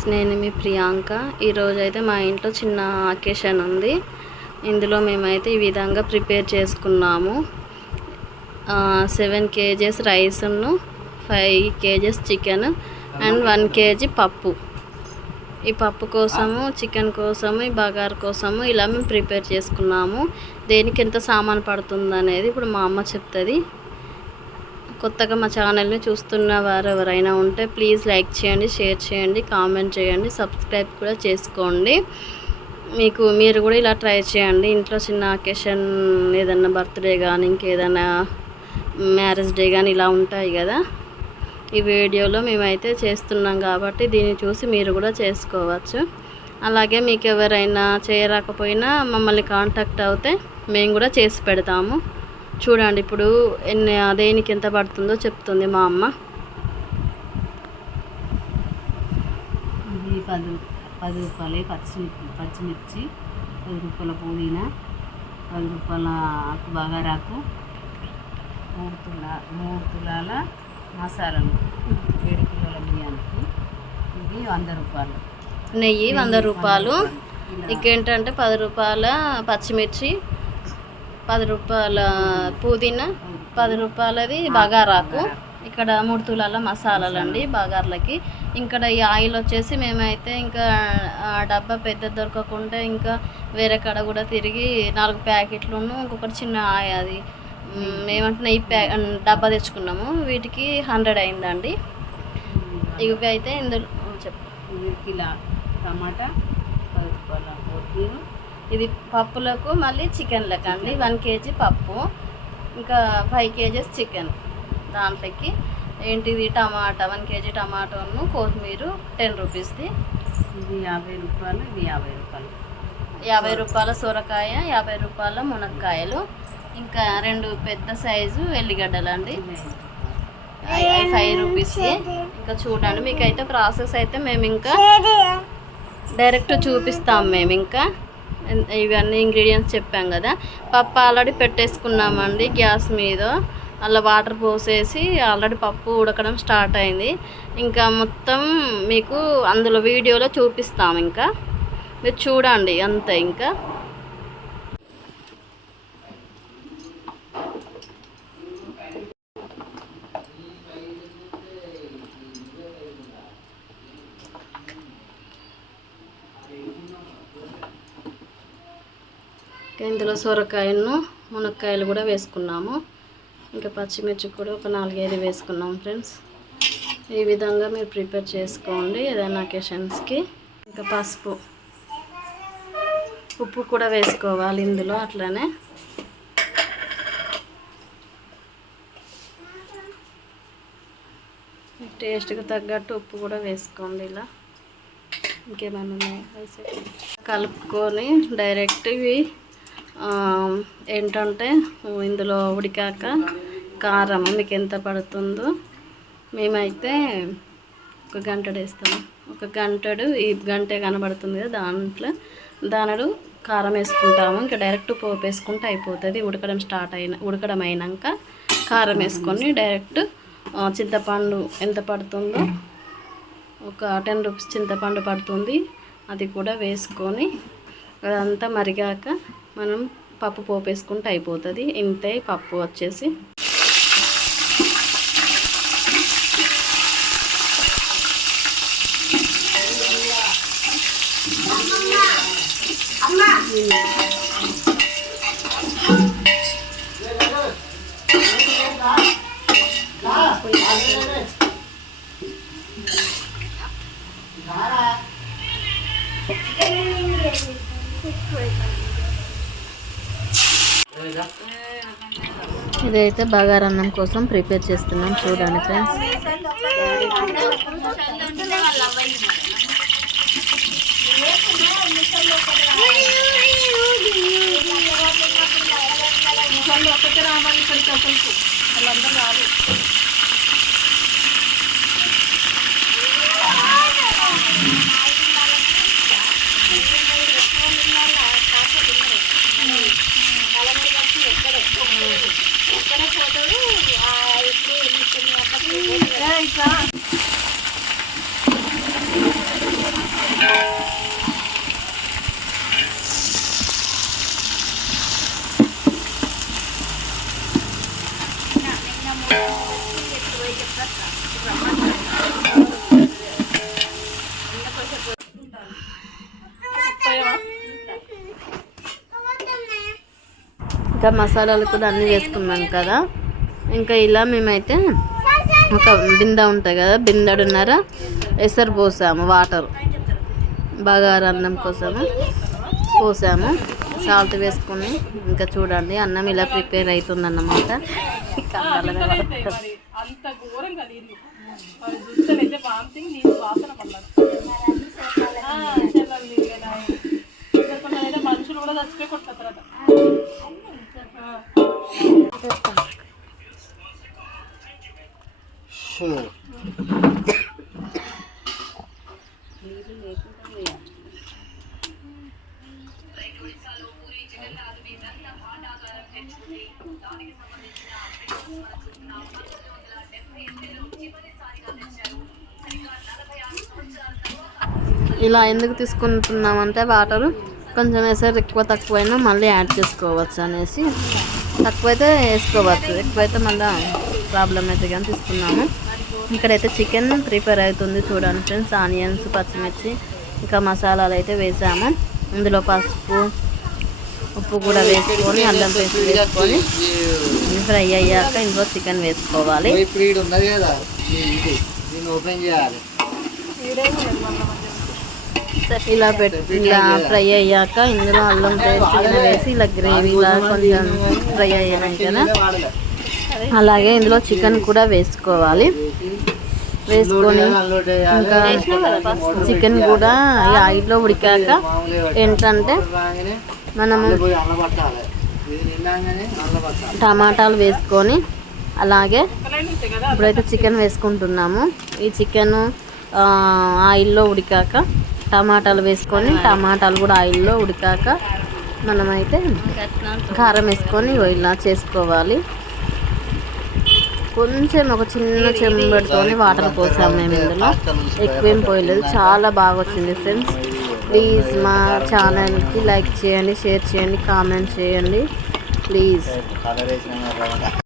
Friends, నేను మీ ప్రియాంక. ఈరోజు అయితే మా ఇంట్లో చిన్న అకేషన్ ఉంది. ఇందులో మేమైతే ఈ విధంగా ప్రిపేర్ చేసుకున్నాము. 7 kgs రైస్ను, 5 kgs chicken and 1 kg పప్పు. ఈ పప్పు కోసము, చికెన్ కోసము, ఈ బగార్ కోసము ఇలా మేము ప్రిపేర్ చేసుకున్నాము. దేనికి ఎంత సామాన్ పడుతుంది అనేది ఇప్పుడు మా అమ్మ చెప్తుంది. కొత్తగా మా ఛానల్ని చూస్తున్న వారు ఎవరైనా ఉంటే ప్లీజ్ లైక్ చేయండి, షేర్ చేయండి, కామెంట్ చేయండి, సబ్స్క్రైబ్ కూడా చేసుకోండి. మీరు కూడా ఇలా ట్రై చేయండి. ఇంట్లో చిన్న అకేషన్, ఏదన్నా బర్త్డే కానీ ఇంకేదైనా మ్యారేజ్ డే కానీ ఇలా ఉంటాయి కదా. ఈ వీడియోలో మేమైతే చేస్తున్నాం కాబట్టి దీన్ని చూసి మీరు కూడా చేసుకోవచ్చు. అలాగే మీకు ఎవరైనా చేయరాకపోయినా మమ్మల్ని కాంటాక్ట్ అవుతే మేము కూడా చేసి పెడతాము. చూడండి, ఇప్పుడు దేనికి ఎంత పడుతుందో చెప్తుంది మా అమ్మ. ఇది 10 రూపాయలు పచ్చిమిర్చి, 10 రూపాయల పుదీనా, 10 రూపాయల బగారాకు, 3 తులాల మసాలాలు, 7 కిలోల బియ్యానికి. ఇది 100 రూపాయలు. నెయ్యి 100 రూపాయలు. ఇంకేంటంటే 10 రూపాయల పచ్చిమిర్చి, 10 రూపాయల పుదీనా, 10 రూపాయలది బగారాకు. ఇక్కడ 3 తులాల మసాలాలు అండి బగార్లకి. ఇక్కడ ఈ ఆయిల్ వచ్చేసి మేమైతే ఇంకా డబ్బా పెద్ద దొరకకుండా ఇంకా వేరే కాడ కూడా తిరిగి 4 ప్యాకెట్లను ఇంకొకటి చిన్న అది ఏమంటే నెయ్యి డబ్బా తెచ్చుకున్నాము. వీటికి 100 అయిందండి. ఇవి అయితే ఇందులో కిలో టమాటా, 10 రూపాయల కొత్తిమీర. ఇది పప్పులకు మళ్ళీ చికెన్లకు అండి. 1 kg పప్పు, ఇంకా 5 kgs చికెన్. దాంట్లోకి ఏంటిది టమాటా, 1 kg టమాటాను, కొత్తిమీర 10 రూపీస్ది. ఇది 50 రూపాయలు. ఇది 50 రూపాయలు. 50 రూపాయల సొరకాయ, 50 రూపాయల మునక్కాయలు, ఇంకా 2 పెద్ద సైజు ఎల్లిగడ్డలు అండి, 5 రూపీస్ది. ఇంకా చూడండి, మీకైతే ప్రాసెస్ అయితే మేము ఇంకా డైరెక్ట్ చూపిస్తాం. మేము ఇంకా ఇవన్నీ ఇంగ్రీడియంట్స్ చెప్పాం కదా. పప్పు ఆల్రెడీ పెట్టేసుకున్నామండి గ్యాస్ మీద. అలా వాటర్ పోసేసి ఆల్రెడీ పప్పు ఉడకడం స్టార్ట్ అయింది. ఇంకా మొత్తం మీకు అందులో వీడియోలో చూపిస్తాం. ఇంకా మీరు చూడండి అంతే. ఇంకా ఇందులో సొరకాయను, మునక్కాయలు కూడా వేసుకున్నాము. ఇంకా పచ్చిమిర్చి కూడా ఒక 4-5 వేసుకున్నాం ఫ్రెండ్స్. ఈ విధంగా మీరు ప్రిపేర్ చేసుకోండి ఏదైనా అకేషన్స్కి. ఇంకా పసుపు, ఉప్పు కూడా వేసుకోవాలి ఇందులో. అట్లనే టేస్ట్కి తగ్గట్టు ఉప్పు కూడా వేసుకోండి. ఇలా ఇంకేమైనా ఉన్నాయి కలుపుకొని డైరెక్ట్ ఇవి ఏంటంటే ఇందులో ఉడికాక కారం మీకు ఎంత పడుతుందో మేమైతే 1 గంటడు వేస్తాము. 1 గంటడు, ఈ గంటే కనబడుతుంది కదా, దానిలో కారం వేసుకుంటాము. ఇంకా డైరెక్ట్ పోపు వేసుకుంటే అయిపోతుంది. ఉడకడం అయినాక కారం వేసుకొని డైరెక్ట్ చింతపండు ఎంత పడుతుందో, ఒక 10 రూపీస్ చింతపండు పడుతుంది, అది కూడా వేసుకొని అదంతా మరిగాక మనం పప్పు పోపు వేసుకుంటే అయిపోతుంది. ఇంతే పప్పు వచ్చేసి. ఇదైతే బగారా అన్నం కోసం ప్రిపేర్ చేస్తున్నాం. చూడండి ఫ్రెండ్స్. ఇంకా మసాలాలు కూడా అన్నీ వేసుకున్నాం కదా. ఇంకా ఇలా మేమైతే ఒక బిందె ఉంటుంది కదా, బిందెడున్నర ఎసరు పోసాము, వాటర్ బగారా అన్నం కోసము పోసాము, సాల్ట్ వేసుకొని. ఇంకా చూడండి అన్నం ఇలా ప్రిపేర్ అవుతుందన్నమాట. మనుషులు కూడా చచ్చిపోయి కొట్టుకుంటారు. ఇలా ఎందుకు తీసుకుంటున్నామంటే వాటరు కొంచెం ఎసరు ఎక్కువ తక్కువైనా మళ్ళీ యాడ్ చేసుకోవచ్చు అనేసి. తక్కువైతే వేసుకోవచ్చు, ఎక్కువైతే మళ్ళీ ప్రాబ్లం అయితే కానీ తీసుకున్నాము. ఇక్కడైతే చికెన్ ప్రిపేర్ అవుతుంది చూడండి ఫ్రెండ్స్. ఆనియన్స్, పచ్చిమిర్చి, ఇంకా మసాలాలు అయితే వేసాము. ఇందులో పసుపు, ఉప్పు కూడా వేసుకొని అల్లం పేస్ట్ వేసుకొని ఫ్రై అయ్యాక ఇందులో చికెన్ వేసుకోవాలి. ఇలా ఇలా ఫ్రై అయ్యాక ఇందులో అల్లం పేస్ట్ వేసి ఇలా గ్రేవీలా కొంచెం ఫ్రై అయ్యాయి కదా, అలాగే ఇందులో చికెన్ కూడా వేసుకోవాలి. వేసుకొని ఇంకా చికెన్ కూడా ఈ ఆయిల్లో ఉడికాక ఏంటంటే మనము టమాటాలు వేసుకొని, అలాగే ఇప్పుడైతే చికెన్ వేసుకుంటున్నాము. ఈ చికెన్ ఆయిల్లో ఉడికాక టమాటాలు వేసుకొని, టమాటాలు కూడా ఆయిల్లో ఉడికాక మనమైతే కారం వేసుకొని ఇలా చేసుకోవాలి. కొంచెం ఒక చిన్న చెంబుతోని వాటర్ పోసాము మేము ఇందులో, ఎక్కువేం పోయలేదు. చాలా బాగా వచ్చింది ఫ్రెండ్స్. ప్లీజ్ మా ఛానల్కి లైక్ చేయండి, షేర్ చేయండి, కామెంట్ చేయండి ప్లీజ్.